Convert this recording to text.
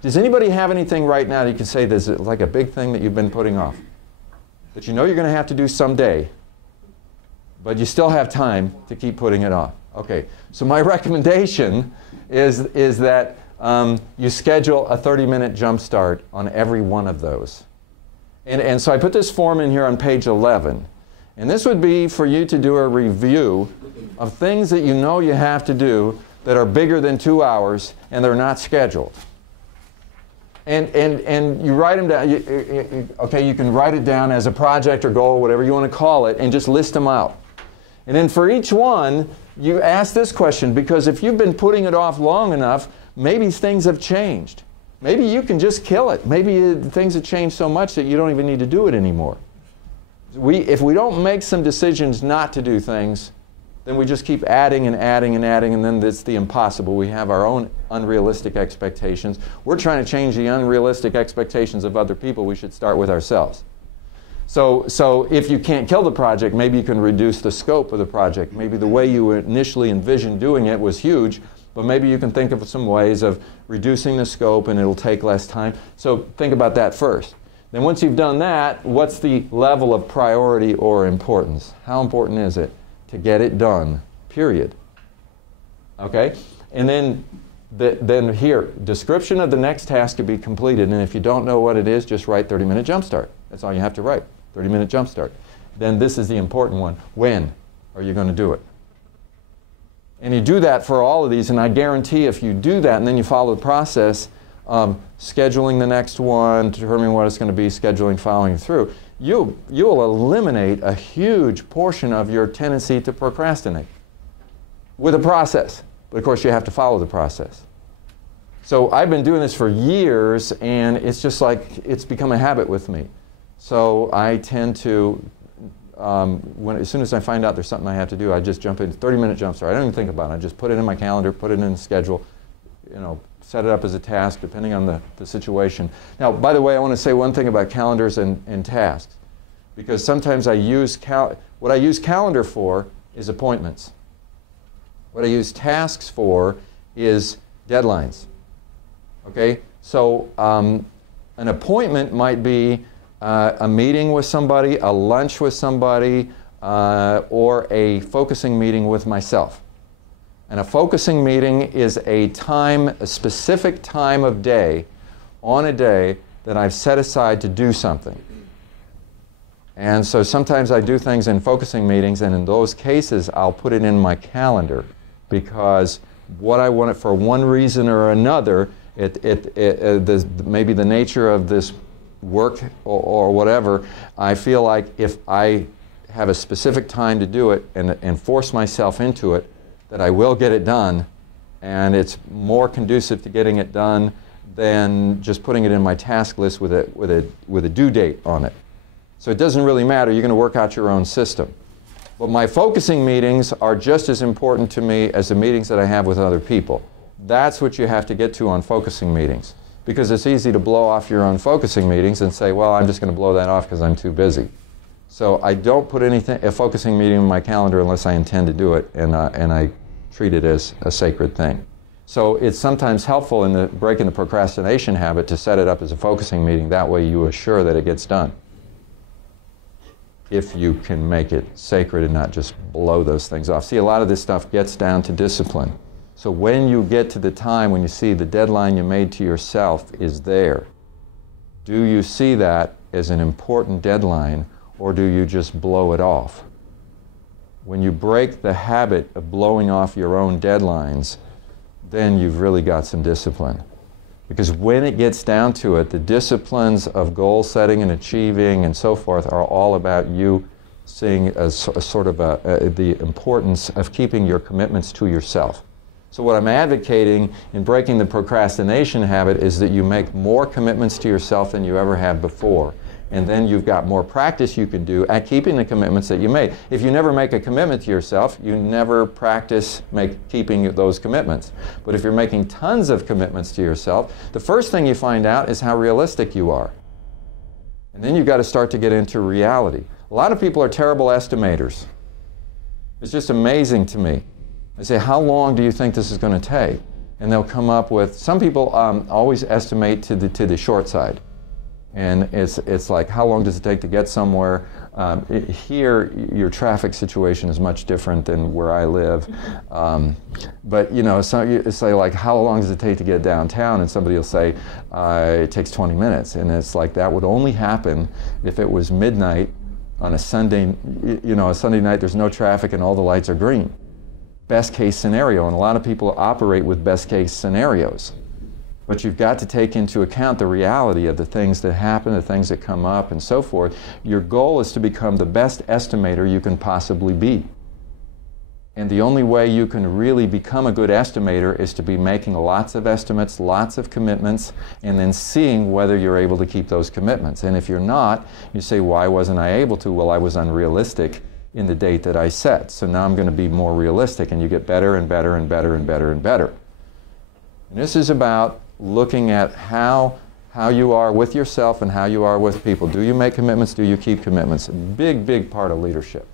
Does anybody have anything right now that you can say there's like a big thing that you've been putting off? That you know you're going to have to do someday, but you still have time to keep putting it off. Okay, so my recommendation is that you schedule a 30-minute jump start on every one of those. And so I put this form in here on page 11. And this would be for you to do a review of things that you know you have to do that are bigger than 2 hours and they're not scheduled. And you write them down. Okay, you can write it down as a project or goal, whatever you want to call it, and just list them out. And then for each one, you ask this question, because if you've been putting it off long enough, maybe things have changed. Maybe you can just kill it. Maybe things have changed so much that you don't even need to do it anymore. If we don't make some decisions not to do things, then we just keep adding and adding and adding, and then it's the impossible. We have our own unrealistic expectations. We're trying to change the unrealistic expectations of other people. We should start with ourselves. So if you can't kill the project, maybe you can reduce the scope of the project. Maybe the way you initially envisioned doing it was huge, but maybe you can think of some ways of reducing the scope and it'll take less time. So think about that first. Then once you've done that, what's the level of priority or importance? How important is it to get it done, period? Okay? And then here, description of the next task to be completed. And if you don't know what it is, just write 30-minute jumpstart. That's all you have to write, 30-minute jumpstart. Then this is the important one. When are you going to do it? And you do that for all of these, and I guarantee if you do that and then you follow the process, scheduling the next one, determining what it's going to be, scheduling, following through, you'll eliminate a huge portion of your tendency to procrastinate with a process. But of course, you have to follow the process. So I've been doing this for years, and it's just like it's become a habit with me. So I tend to, as soon as I find out there's something I have to do, I just jump in, 30-minute jump start. I don't even think about it. I just put it in my calendar, put it in the schedule, set it up as a task depending on the situation. Now, by the way, I want to say one thing about calendars and tasks, because sometimes I use what I use calendar for is appointments. What I use tasks for is deadlines. Okay, so an appointment might be a meeting with somebody, a lunch with somebody, or a focusing meeting with myself. And a focusing meeting is a specific time of day, on a day, that I've set aside to do something. And so sometimes I do things in focusing meetings, and in those cases I'll put it in my calendar, because what I want it for one reason or another, maybe the nature of this work or whatever, I feel like if I have a specific time to do it and force myself into it, that I will get it done, and it's more conducive to getting it done than just putting it in my task list with a due date on it. So it doesn't really matter. You're going to work out your own system. But my focusing meetings are just as important to me as the meetings that I have with other people. That's what you have to get to on focusing meetings, because it's easy to blow off your own focusing meetings and say, well, I'm just going to blow that off because I'm too busy. So I don't put a focusing meeting in my calendar unless I intend to do it, and I treat it as a sacred thing. So it's sometimes helpful in breaking the procrastination habit to set it up as a focusing meeting. That way you assure that it gets done, if you can make it sacred and not just blow those things off. See, a lot of this stuff gets down to discipline. So when you get to the time when you see the deadline you made to yourself is there, do you see that as an important deadline, or do you just blow it off? When you break the habit of blowing off your own deadlines, then you've really got some discipline. Because when it gets down to it, the disciplines of goal setting and achieving and so forth are all about you seeing as sort of the importance of keeping your commitments to yourself. So what I'm advocating in breaking the procrastination habit is that you make more commitments to yourself than you ever have before. And then you've got more practice you can do at keeping the commitments that you made. If you never make a commitment to yourself, you never practice keeping those commitments. But if you're making tons of commitments to yourself, the first thing you find out is how realistic you are. And then you've got to start to get into reality. A lot of people are terrible estimators. It's just amazing to me. I say, how long do you think this is going to take? And they'll come up with, some people always estimate to the short side. And it's like, how long does it take to get somewhere? Here, your traffic situation is much different than where I live. But you know, so you say like, how long does it take to get downtown? And somebody will say, it takes 20 minutes. And it's like, that would only happen if it was midnight on a Sunday, you know, a Sunday night, there's no traffic and all the lights are green. Best case scenario, and a lot of people operate with best case scenarios. But you've got to take into account the reality of the things that happen, the things that come up, and so forth. Your goal is to become the best estimator you can possibly be. And the only way you can really become a good estimator is to be making lots of estimates, lots of commitments, and then seeing whether you're able to keep those commitments. And if you're not, you say, why wasn't I able to? Well, I was unrealistic in the date that I set. So now I'm going to be more realistic, and you get better and better and better and better and better. And this is about looking at how you are with yourself and how you are with people. Do you make commitments? Do you keep commitments? A big, big part of leadership.